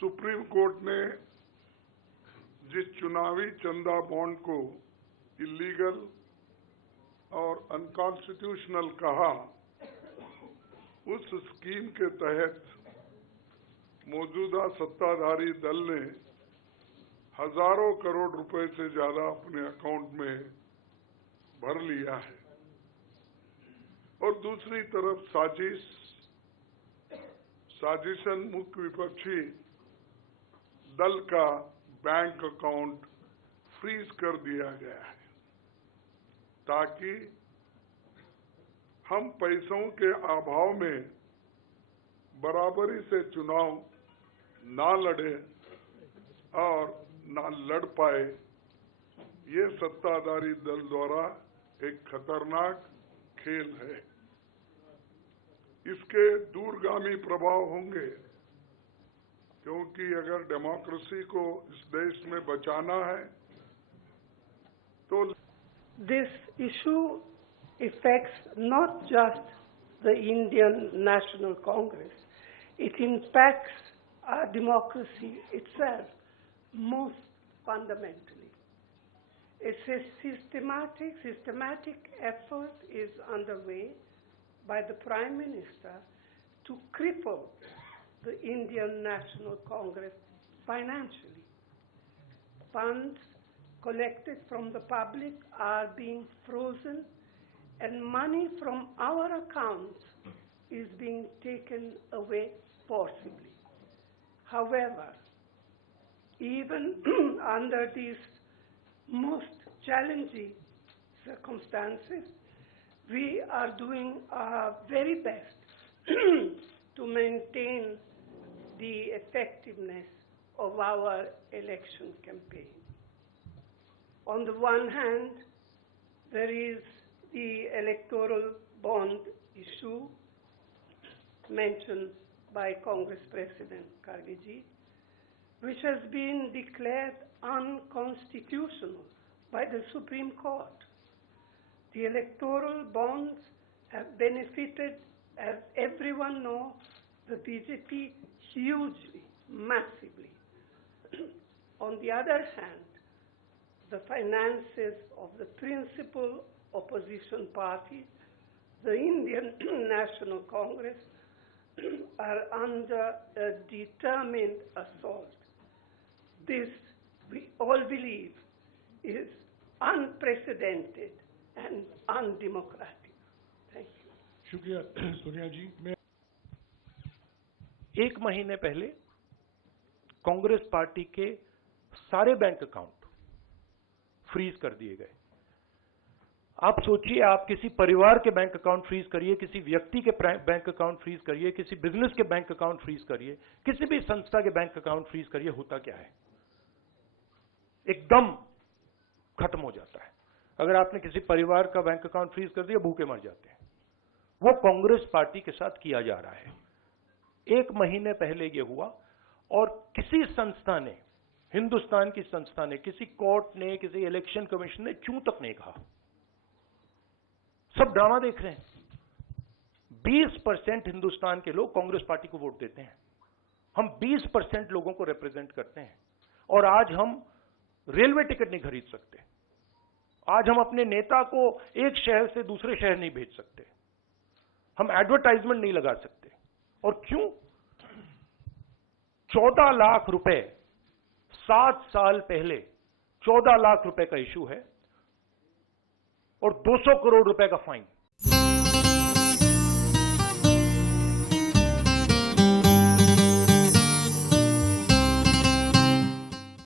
Supreme court ने जिस चुनावी चंदा बॉन्ड को इलीगल और अनकॉन्स्टिट्यूशनल कहा, उस स्कीम के तहत मौजूदा सत्ताधारी दल ने हजारों करोड़ रुपए से ज्यादा अपने अकाउंट में भर लिया है और दूसरी तरफ साजिशन मुख्य विपक्षी दल का बैंक अकाउंट फ्रीज कर दिया गया है ताकि हम पैसों के अभाव में बराबरी से चुनाव ना लड़े और ना लड़ पाए। ये सत्ताधारी दल द्वारा एक खतरनाक खेल है। इसके दूरगामी प्रभाव होंगे क्योंकि अगर डेमोक्रेसी को इस देश में बचाना है तो This issue affects not just the Indian National Congress. It impacts our democracy itself most fundamentally. It's a systematic effort is underway by the Prime Minister to cripple the Indian National Congress financially. Funds collected from the public are being frozen and money from our accounts is being taken away forcibly. However, even under these most challenging circumstances, we are doing our very best to maintain the effectiveness of our election campaign. On the one hand, there is the electoral bond issue mentioned by Congress President Kharge, which has been declared unconstitutional by the Supreme Court. The electoral bonds have benefited, as everyone knows, the BJP hugely, massively. On the other hand, the finances of the principal opposition party, the Indian National Congress, are under a determined assault. This, we all believe, is unprecedented and undemocratic. Thank you. शुक्रिया सोनिया जी। मैं एक महीने पहले कांग्रेस पार्टी के सारे bank account freeze कर दिए गए। आप सोचिए, आप किसी परिवार के बैंक अकाउंट फ्रीज करिए, किसी व्यक्ति के बैंक अकाउंट फ्रीज करिए, किसी बिजनेस के बैंक अकाउंट फ्रीज करिए, किसी भी संस्था के बैंक अकाउंट फ्रीज करिए, होता क्या है? एकदम खत्म हो जाता है। अगर आपने किसी परिवार का बैंक अकाउंट फ्रीज कर दिया, भूखे मर जाते हैं। वो कांग्रेस पार्टी के साथ किया जा रहा है। एक महीने पहले ये हुआ और किसी संस्था ने, हिंदुस्तान की संस्था ने, किसी कोर्ट ने, किसी इलेक्शन कमीशन ने क्यों तक नहीं कहा। सब ड्रामा देख रहे हैं। 20% हिंदुस्तान के लोग कांग्रेस पार्टी को वोट देते हैं। हम 20% लोगों को रिप्रेजेंट करते हैं और आज हम रेलवे टिकट नहीं खरीद सकते। आज हम अपने नेता को एक शहर से दूसरे शहर नहीं भेज सकते। हम एडवर्टाइजमेंट नहीं लगा सकते। और क्यों? 14 लाख रुपए 7 साल पहले 14 लाख रुपए का इशू है और 200 करोड़ रुपए का फाइन।